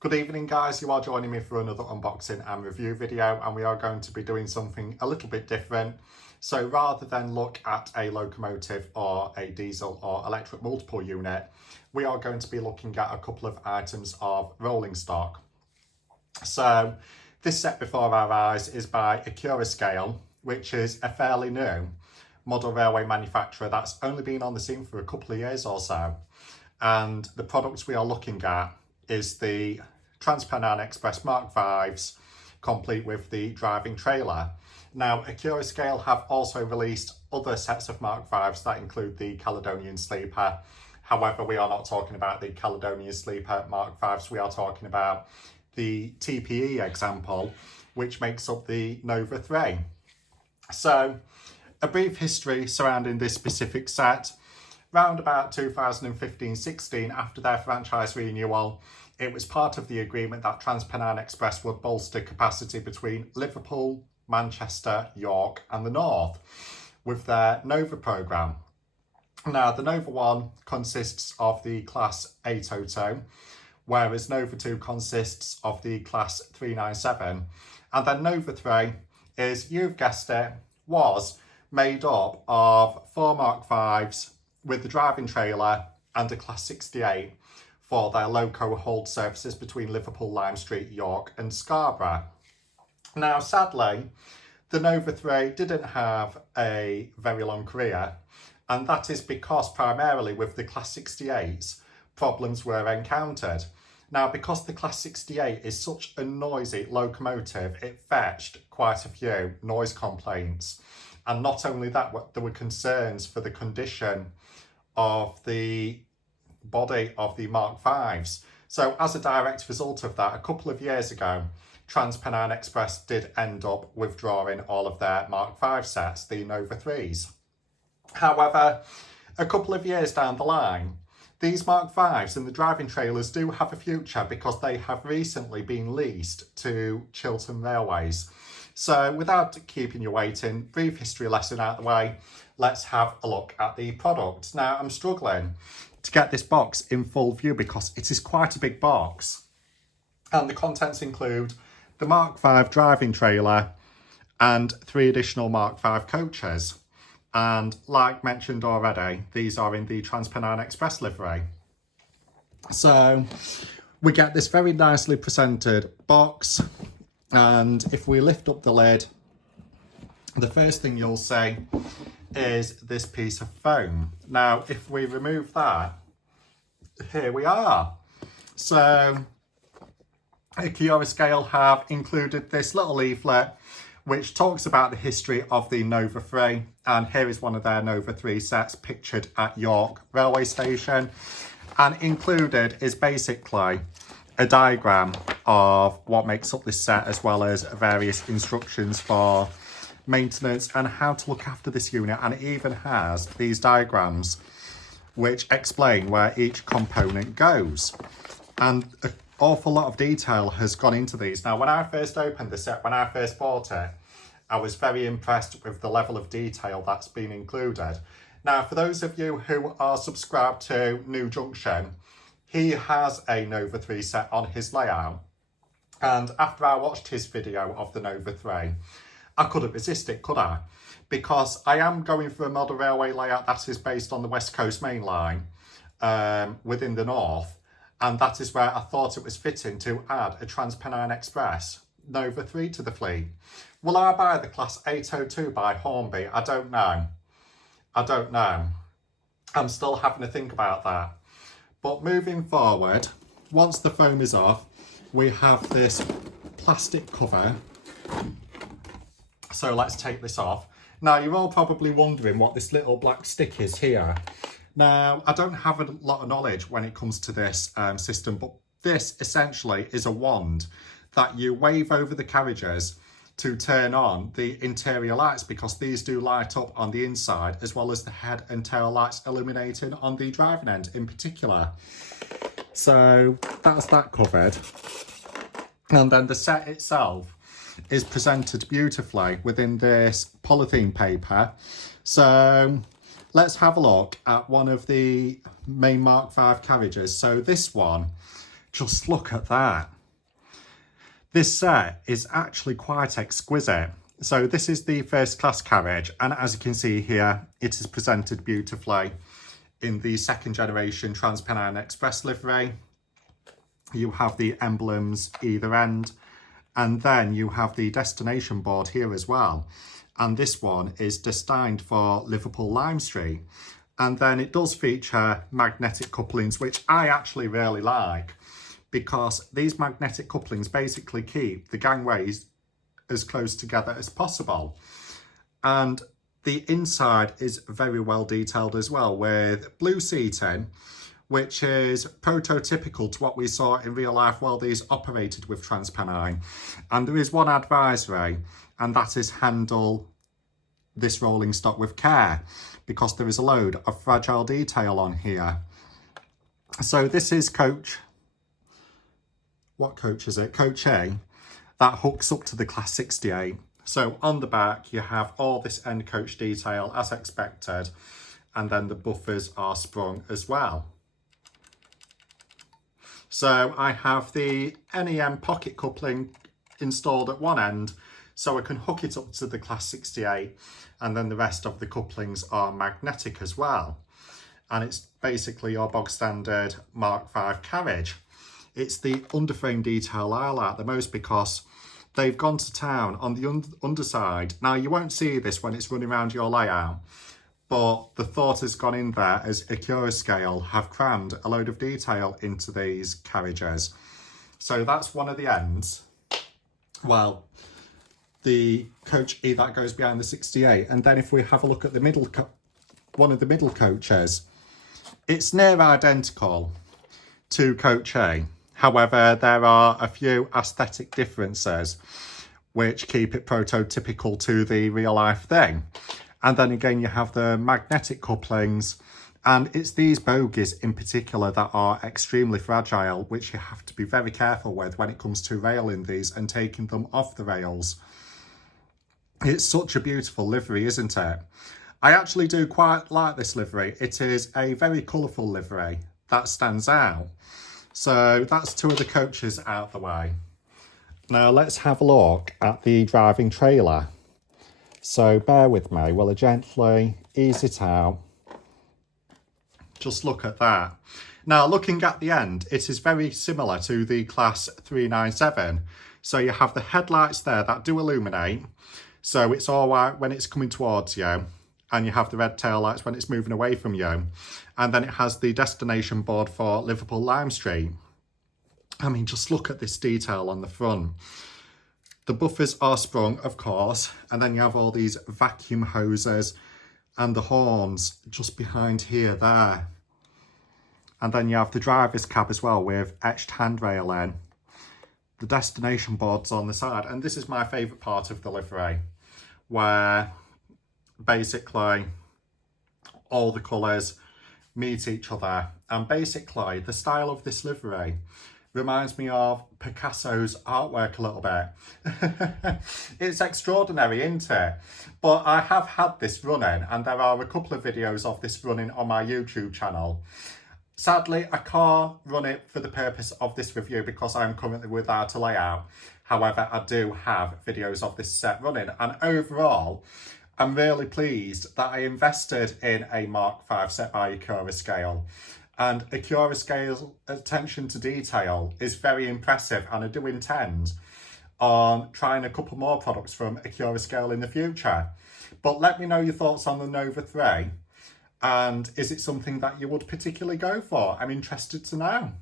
Good evening guys, you are joining me for another unboxing and review video, and we are going to be doing something a little bit different. So rather than look at a locomotive or a diesel or electric multiple unit, we are going to be looking at a couple of items of rolling stock. So this set before our eyes is by Accurascale, which is a fairly new model railway manufacturer that's only been on the scene for a couple of years or so. And the products we are looking at is the Transpennine Express Mark V's, complete with the driving trailer. Now, Accurascale have also released other sets of Mark V's that include the Caledonian Sleeper. However, we are not talking about the Caledonian Sleeper Mark V's, we are talking about the TPE example, which makes up the Nova 3. So, a brief history surrounding this specific set. Round about 2015-16, after their franchise renewal, it was part of the agreement that Transpennine Express would bolster capacity between Liverpool, Manchester, York and the North with their Nova programme. Now, the Nova 1 consists of the Class 802, whereas Nova 2 consists of the Class 397. And then Nova 3 is, you've guessed it, was made up of 4 Mark V's with the driving trailer and a Class 68 for their loco hold services between Liverpool, Lime Street, York and Scarborough. Now, sadly, the Nova 3 didn't have a very long career, and that is because primarily with the Class 68s, problems were encountered. Now, because the Class 68 is such a noisy locomotive, it fetched quite a few noise complaints. And not only that, there were concerns for the condition of the body of the Mark V's. So as a direct result of that, a couple of years ago, Transpennine Express did end up withdrawing all of their Mark V sets, the Nova 3s. However, a couple of years down the line, these Mark V's and the driving trailers do have a future because they have recently been leased to Chiltern Railways. So without keeping you waiting, brief history lesson out of the way, let's have a look at the product. Now, I'm struggling to get this box in full view because it is quite a big box. And the contents include the Mark V driving trailer and 3 additional Mark V coaches. And like mentioned already, these are in the Transpennine Express livery. So we get this very nicely presented box. And if we lift up the lid, the first thing you'll see is this piece of foam. Now, if we remove that, here we are. So, Accurascale have included this little leaflet which talks about the history of the Nova 3, and here is one of their Nova 3 sets pictured at York railway station, and included is basically a diagram of what makes up this set, as well as various instructions for maintenance and how to look after this unit. And it even has these diagrams which explain where each component goes, and an awful lot of detail has gone into these. Now, when I first opened the set, when I first bought it, I was very impressed with the level of detail that's been included. Now, for those of you who are subscribed to New Junction, he has a Nova 3 set on his layout, and after I watched his video of the Nova 3, I couldn't resist it, could I? Because I am going for a model railway layout that is based on the West Coast Main Line within the north, and that is where I thought it was fitting to add a Transpennine Express Nova 3 to the fleet. Will I buy the Class 802 by Hornby? I don't know. I'm still having to think about that. But moving forward, once the foam is off, we have this plastic cover. So let's take this off. Now, you're all probably wondering what this little black stick is here. Now, I don't have a lot of knowledge when it comes to this system, but this essentially is a wand that you wave over the carriages to turn on the interior lights, because these do light up on the inside, as well as the head and tail lights illuminating on the driving end in particular. So that's that covered. And then the set itself is presented beautifully within this polythene paper. So let's have a look at one of the main Mark V carriages. So this one Just look at that. This set is actually quite exquisite. So this is the first class carriage, and as you can see here, it is presented beautifully in the second generation Transpennine Express livery. You have the emblems either end, and then you have the destination board here as well. And this one is destined for Liverpool Lime Street. And then it does feature magnetic couplings, which I actually really like, because these magnetic couplings basically keep the gangways as close together as possible. And the inside is very well detailed as well, with blue seating, which is prototypical to what we saw in real life while these operated with Transpennine. And there is one advisory, and that is handle this rolling stock with care, because there is a load of fragile detail on here. So this is coach, what coach is it? Coach A, that hooks up to the Class 68. So on the back, you have all this end coach detail as expected, and then the buffers are sprung as well. So I have the NEM pocket coupling installed at one end, so I can hook it up to the Class 68, and then the rest of the couplings are magnetic as well. And it's basically your bog standard Mark V carriage. It's the underframe detail I like the most, because they've gone to town on the underside. Now, you won't see this when it's running around your layout, but the thought has gone in there as Accurascale have crammed a load of detail into these carriages. So that's one of the ends. Well, the coach E that goes behind the 68. And then if we have a look at the middle, one of the middle coaches, it's near identical to coach A. However, there are a few aesthetic differences which keep it prototypical to the real life thing. And then again, you have the magnetic couplings, and it's these bogies in particular that are extremely fragile, which you have to be very careful with when it comes to railing these and taking them off the rails. It's such a beautiful livery, isn't it? I actually do quite like this livery. It is a very colourful livery that stands out. So that's two of the coaches out the way. Now let's have a look at the driving trailer. So bear with me while I gently ease it out. Just look at that. Now looking at the end, it is very similar to the Class 397. So you have the headlights there that do illuminate. So it's all right when it's coming towards you, and you have the red tail lights when it's moving away from you. And then it has the destination board for Liverpool Lime Street. I mean, just look at this detail on the front. The buffers are sprung, of course, and then you have all these vacuum hoses and the horns just behind here there. And then you have the driver's cab as well with etched handrailing. The destination board's on the side, and this is my favourite part of the livery, where basically all the colours meet each other. And basically the style of this livery reminds me of Picasso's artwork a little bit. It's extraordinary, isn't it? But I have had this running, and there are a couple of videos of this running on my YouTube channel. Sadly, I can't run it for the purpose of this review because I'm currently without a layout. However, I do have videos of this set running, and overall, I'm really pleased that I invested in a Mark V set by Accurascale. And Accurascale's attention to detail is very impressive, and I do intend on trying a couple more products from Accurascale in the future. But let me know your thoughts on the Nova 3, and is it something that you would particularly go for? I'm interested to know.